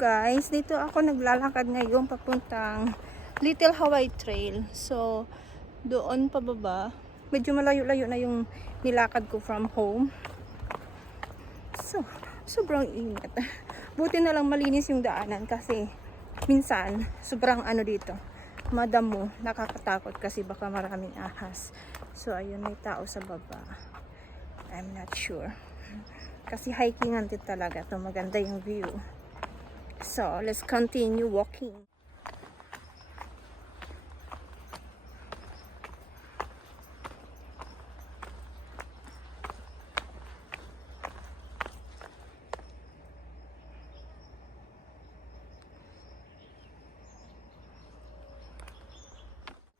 guys, dito ako naglalakad ngayon papuntang Little Hawaii Trail. So, doon pababa, medyo malayo-layo na yung nilakad ko from home. So, sobrang init. Buti na lang malinis yung daanan kasi minsan, sobrang ano dito, madamo, nakakatakot kasi baka maraming ahas. So, ayun, may tao sa baba. I'm not sure. Kasi hiking din talaga to, maganda yung view. So, let's continue walking.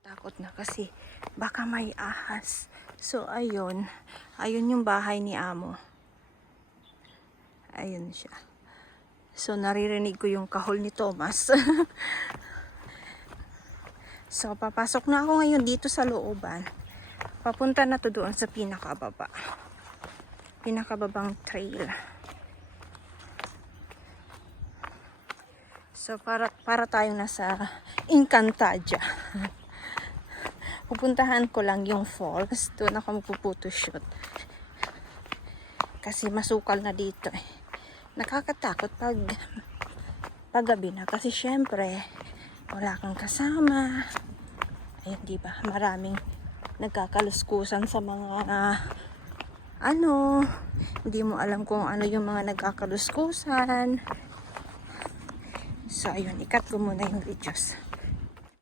Takot na kasi baka may ahas. So, ayun. Ayun yung bahay ni Amo. Ayun siya. So, naririnig ko yung kahol ni Thomas. So, papasok na ako ngayon dito sa looban. Papunta na to doon sa pinakababa. Pinakababang trail. So, para tayong nasa Encantadia. Pupuntahan ko lang yung falls. Doon ako magpuputoshoot. Kasi masukal na dito eh. Nakakatakot pag gabi na. Kasi syempre, wala kang kasama. Ayun, diba? Maraming nagkakaluskusan sa mga hindi mo alam kung ano yung mga nagkakaluskusan. So, ayun. Ikat ko muna yung videos.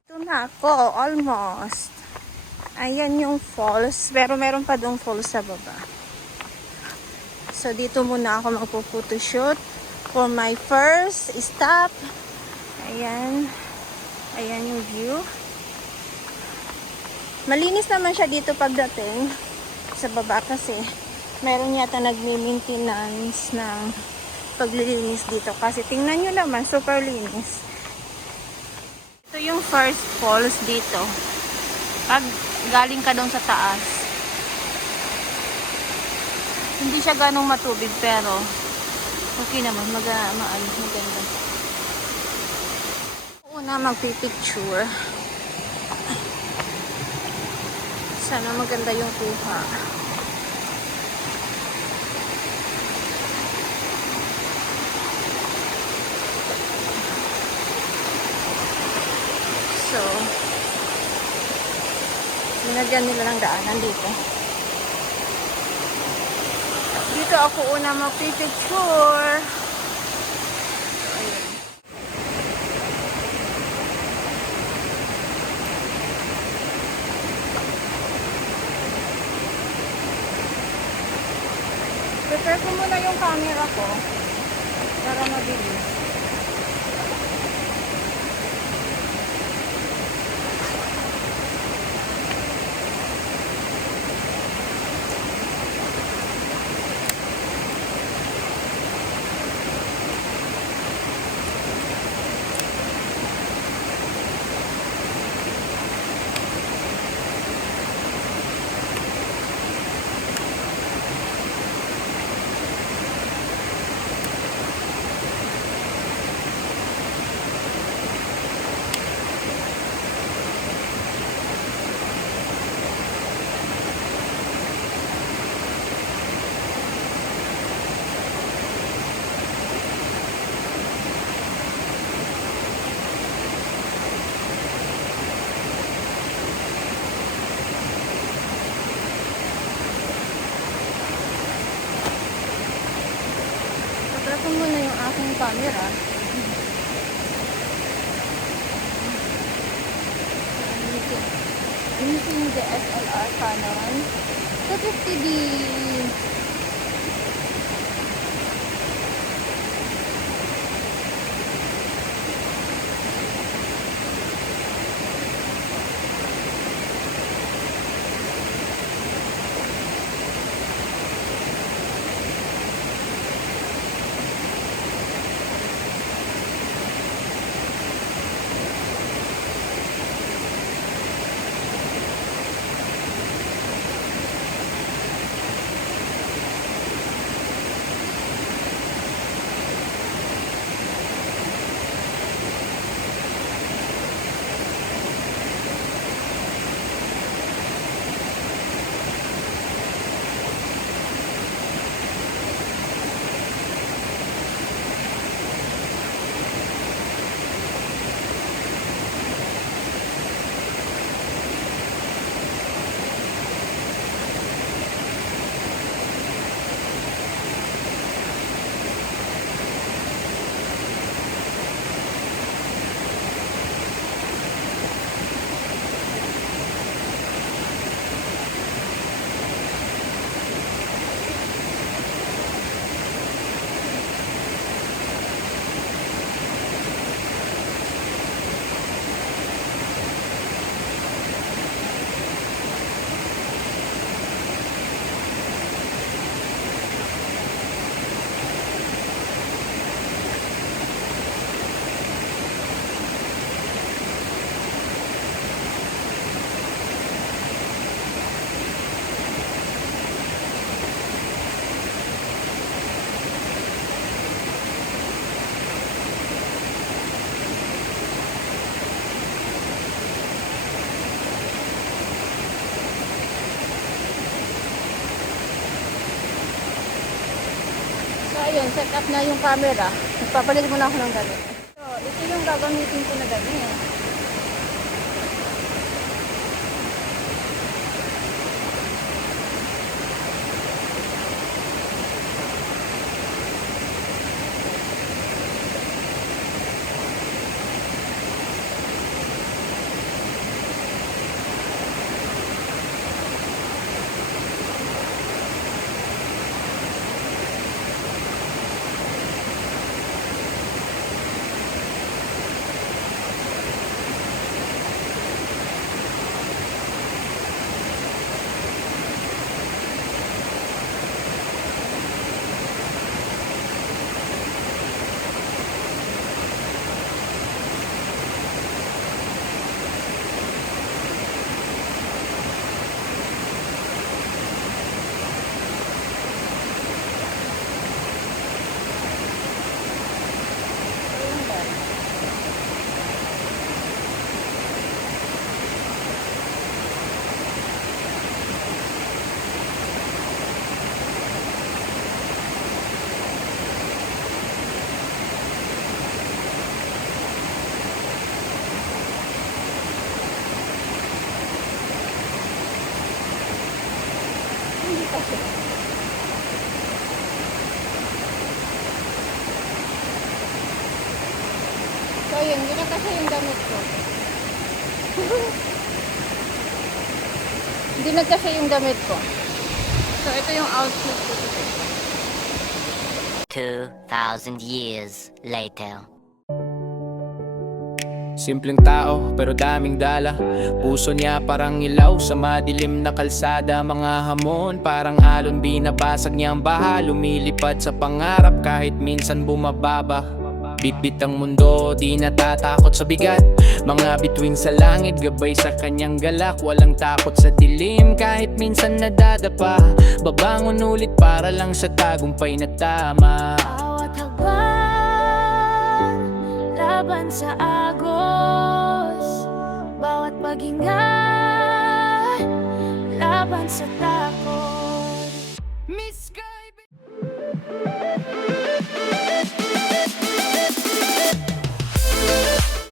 Ito na ako. Almost. Ayan yung falls. Pero meron pa doong falls sa baba. So, dito muna ako magpo-photoshoot for my first stop. Ayan. Ayan yung view. Malinis naman siya dito pagdating sa baba kasi meron yata nagmi-maintenance ng paglilinis dito. Kasi tingnan nyo naman, super linis. Ito yung first falls dito. Pag galing ka doon sa taas. Hindi siya ganong matubig pero okay naman, maganda. Una magpipicture. Sana maganda yung kuha. So, sinadyan nila ng daanan dito. Dito ako una magpipicture. Ayun. Prepare ko muna yung camera ko para mabilis. Prepare ko muna yung aking camera. Using the SLR Canon 250D. set up na yung camera, magpapalit muna ako ng damit. So, ito yung gagamitin ko na damit. Hindi kasi. So yun, hindi na kasi yung damit ko. Hindi na kasi yung damit ko. So ito yung outfit ko today. 2,000 years later. Simpleng tao pero daming dala. Puso niya parang ilaw sa madilim na kalsada. Mga hamon parang alon, binabasag niya ang baha. Lumilipad sa pangarap kahit minsan bumababa. Bitbit ang mundo, di natatakot sa bigat. Mga bituin sa langit, gabay sa kanyang galak. Walang takot sa dilim kahit minsan nadadapa. Babangon ulit para lang sa tagumpay na tama. Bawat hakbang, laban sa agos. Bawat pag-ingat, laban sa takot.